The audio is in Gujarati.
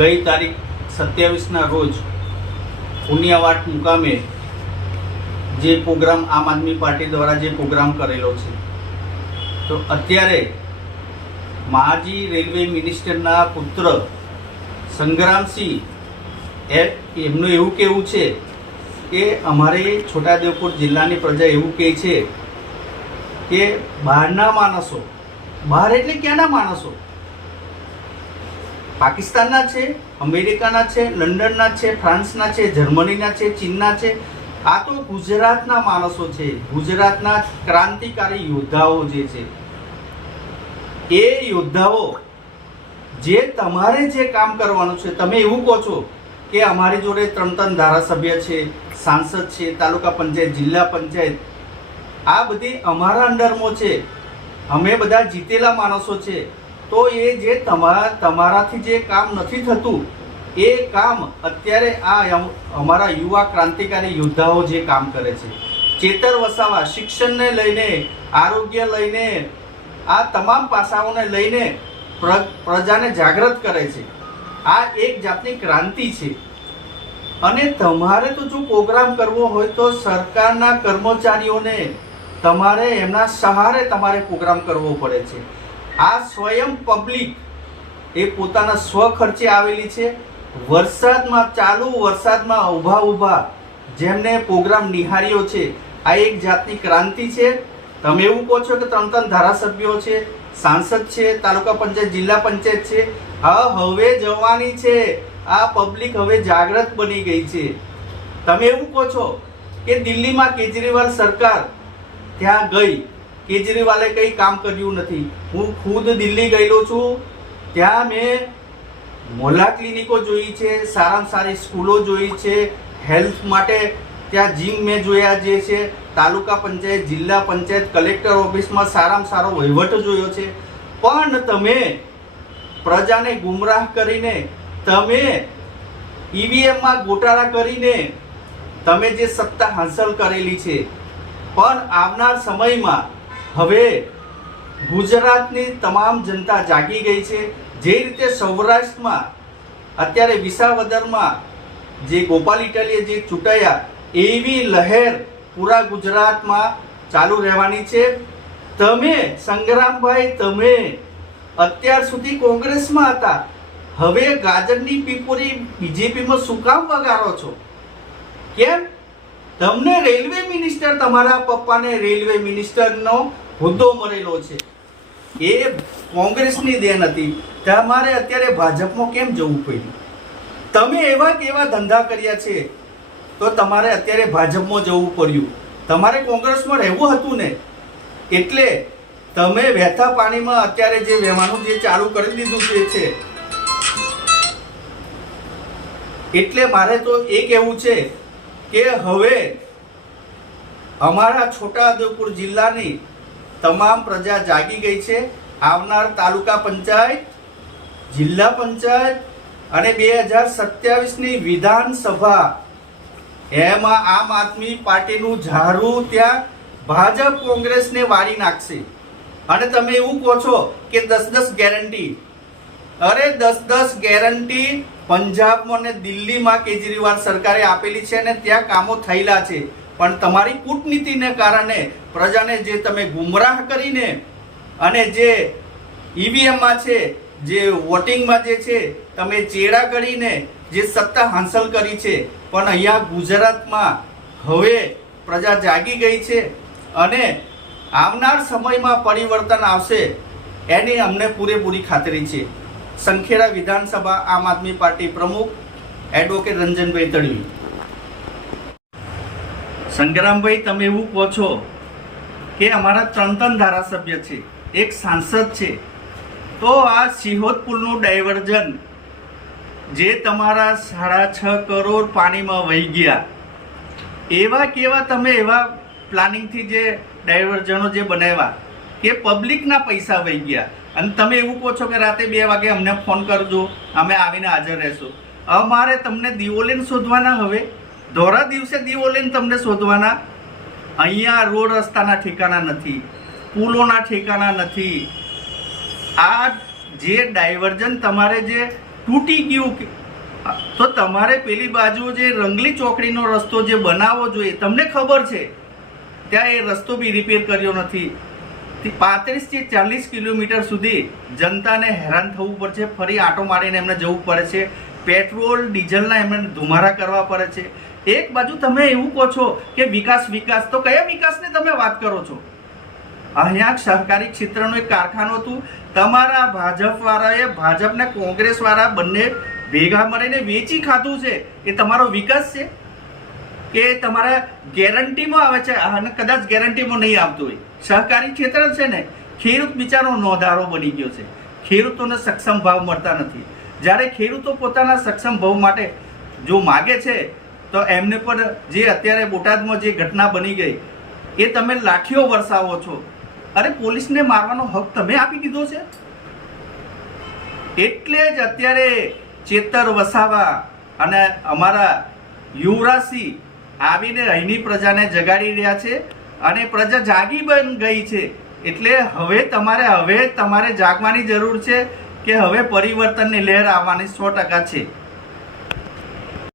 ગઈ તારીખ 27ના રોજ પુનિયાવાટ મુકામે જે પ્રોગ્રામ આમ આદમી પાર્ટી દ્વારા જે પ્રોગ્રામ કરેલો છે, તો અત્યારે માજી રેલવે મિનિસ્ટરના પુત્ર સંગ્રામસિંહ એમનું એવું કહેવું છે કે અમારે છોટાઉદેપુર જિલ્લાની પ્રજા એવું કહે છે કે બહારના માણસો, બહાર એટલે ક્યાંના માણસો? પાકિસ્તાનના છે, અમેરિકાના છે, લંડનના છે, ફ્રાન્સના છે, જર્મનીના છે, ચીનના છે. આ તો ગુજરાતના માણસો છે, ગુજરાતના ક્રાંતિકારી યોદ્ધાઓ જે છે, એ યોદ્ધાઓ જે તમારે જે કામ કરવાનું છે, તમે એવું કહો છો કે અમારી જોડે 3 ધારાસભ્ય છે, સાંસદ છે, તાલુકા પંચાયત, જિલ્લા પંચાયત, આ બધી અમારા અંડરમાં છે, અમે બધા જીતેલા માણસો છે. તો એ જે તમારાથી જે કામ નથી થતું એ કામ અત્યારે આ અમારા યુવા ક્રાંતિકારી યોદ્ધાઓ જે કામ કરે છે, ચેતર વસાવા શિક્ષણને લઈને, આરોગ્ય લઈને, આ તમામ પાસાઓને લઈને પ્રજાને જાગૃત કરે છે. આ એક જાતની ક્રાંતિ છે. અને તમારે તો જો પ્રોગ્રામ કરવો હોય તો સરકારના કર્મચારીઓને તમારે એમના સહારે તમારે પ્રોગ્રામ કરવો પડે છે. આ સ્વયં પબ્લિક એ પોતાના સ્વખર્ચે આવેલી છે. વરસાદમાં, ચાલુ વરસાદમાં ઊભા જેમને પ્રોગ્રામ નિહાળ્યો છે, આ એક જાતની ક્રાંતિ છે. તમે એવું કહો છો કે 3 ધારાસભ્યો છે, સાંસદ છે, તાલુકા પંચાયત, જિલ્લા પંચાયત છે. હવે જવાની છે. આ પબ્લિક હવે જાગૃત બની ગઈ છે. તમે એવું કહો છો કે દિલ્હીમાં કેજરીવાલ સરકાર ત્યાં ગઈ, કેજરીવાલે કંઈ કામ કર્યું નથી. હું ખુદ દિલ્હી ગયેલો છું. ત્યાં મેં મોહલ્લા ક્લિનિકો જોઈ છે, સારામાં સારી સ્કૂલો જોઈ છે, હેલ્થ માટે ત્યાં જીમ મેં જોયા જે છે, તાલુકા પંચાયત, જિલ્લા પંચાયત, કલેક્ટર ઓફિસમાં સારામાં સારો વહીવટ જોયો છે. પણ તમે પ્રજાને ગુમરાહ કરીને, તમે ઈવીએમમાં ગોટાળા કરીને તમે જે સત્તા હાંસલ કરેલી છે, પણ આવનાર સમયમાં હવે ગુજરાતની તમામ જનતા જાગી ગઈ છે. જે રીતે સૌરાષ્ટ્રમાં અત્યારે વિસાવદરમાં જે ગોપાલ ઇટાલીએ જે ચૂંટાયા, એવી લહેર પૂરા ગુજરાતમાં ચાલુ રહેવાની છે. તમે સંગ્રામભાઈ, તમે અત્યાર સુધી કોંગ્રેસમાં હતા, હવે ગાજરની પીપોરી બીજેપીમાં શું કામ વગાડો છો? કેમ? તમને રેલવે મિનિસ્ટર, તમારા પપ્પાને રેલવે મિનિસ્ટરનો હોદ્દો મળેલો છે, એ કોંગ્રેસની દેન હતી. તમારે અત્યારે ભાજપમાં કેમ જવું પડ્યું? તમે એવા કેવા ધંધા કર્યા છે તો તમારે અત્યારે ભાજપમાં જવું પડ્યું. તમારે કોંગ્રેસમાં રહેવું હતું ને, એટલે તમે વહેતા પાણીમાં અત્યારે જે વહેવાનું જે ચાલુ કરી દીધું છે. એટલે મારે તો એ કહેવું છે કે હવે અમારા છોટાઉદેપુર જિલ્લાની તમામ પ્રજા જાગી ગઈ છે. આવનાર તાલુકા પંચાયત, જિલ્લા પંચાયત અને 2027ની વિધાનસભા, એમાં આમ આદમી પાર્ટીનું ઝાડુ ત્યાં ભાજપ કોંગ્રેસને વાળી નાખશે. અને તમે એવું કહો છો કે 10 ગેરંટી. અરે 10 ગેરંટી પંજાબમાં ને દિલ્હીમાં કેજરીવાલ સરકારે આપેલી છે અને ત્યાં કામો થયેલા છે. પણ તમારી કૂટનીતિને કારણે પ્રજાને જે તમે ગુમરાહ કરીને અને જે ઈવીએમમાં છે, જે વોટિંગમાં જે છે, તમે ચેડા કરીને જે સત્તા હાંસલ કરી છે. પણ અહીંયા ગુજરાતમાં હવે પ્રજા જાગી ગઈ છે અને આવનાર સમયમાં પરિવર્તન આવશે એની અમને પૂરેપૂરી ખાતરી છે. સંખેડા વિધાનસભા આમ આદમી પાર્ટી પ્રમુખ એડવોકેટ રંજનભાઈ તડવી. સંગ્રામભાઈ, તમે એવું કહો છો કે અમારા 3 ધારાસભ્ય છે, એક સાંસદ છે, તો આ સિહોદ પુલનું ડાયવર્ઝન જે તમારા 6.5 કરોડ પાણીમાં વહી ગયા, એવા કેવા તમે એવા પ્લાનિંગથી જે ડાયવર્ઝનો જે બનાવ્યા કે પબ્લિકના પૈસા વહી ગયા. અને તમે એવું કહો છો કે રાતે 2 વાગે અમને ફોન કરજો, અમે આવીને હાજર રહેશું. અમારે તમને દિવોલીને શોધવાના, હવે ધોરા દિવસે દિવોલીને તમને શોધવાના. અહીંયા રોડ રસ્તાના ઠેકાણા નથી, પુલોના ઠેકાણા નથી. આ જે ડાયવર્ઝન તમારે જે તૂટી ગયું તો તમારે પેલી બાજુ જે રંગલી ચોકડીનો રસ્તો જે બનાવવો જોઈએ, તમને ખબર છે ત્યાં એ રસ્તો બી રિપેર કર્યો નથી. 35 થી 40 કિલોમીટર સુધી જનતાને હેરાન થવું પડશે, ફરી આંટો મારીને એમને જવું પડે છે, પેટ્રોલ ડીઝલના એમને ધુમારા કરવા પડે છે. એક બાજુ તમે એવું કહો છો કે વિકાસ વિકાસ, તો કયા વિકાસની તમે વાત કરો છો? અહીંયા સહકારી ક્ષેત્રનું એક કારખાનું હતું, તમારા ભાજપ વાળાએ ભાજપ ને કોંગ્રેસ વાળા બંને ભેગા મળીને વેચી ખાધું છે. એ તમારો વિકાસ છે કે તમારા ગેરંટીમાં આવે છે? અને કદાચ ગેરંટીમાં નહીં આવતું હોય. સહકારી ક્ષેત્ર છે ને, ખેડૂત બિચારો નોંધારો બની ગયો છે, ખેડૂતોને સક્ષમ ભાવ મળતા નથી. જ્યારે ખેડૂતો પોતાના સક્ષમ ભાવ માટે જો માગે છે તો એમને પર જે અત્યારે બોટાદમાં જે ઘટના બની ગઈ એ તમે લાઠીઓ વરસાવો છો. અરે પોલીસને મારવાનો હક તમે આપી દીધો છે. એટલે જ અત્યારે ચેતર વસાવા અને અમારા યુવરાજસિંહ આવીને અહીંની પ્રજાને જગાડી રહ્યા છે અને પ્રજા જાગી બન ગઈ છે. એટલે હવે તમારે જાગવાની જરૂર છે કે હવે પરિવર્તનની લહેર આવવાની 100% છે.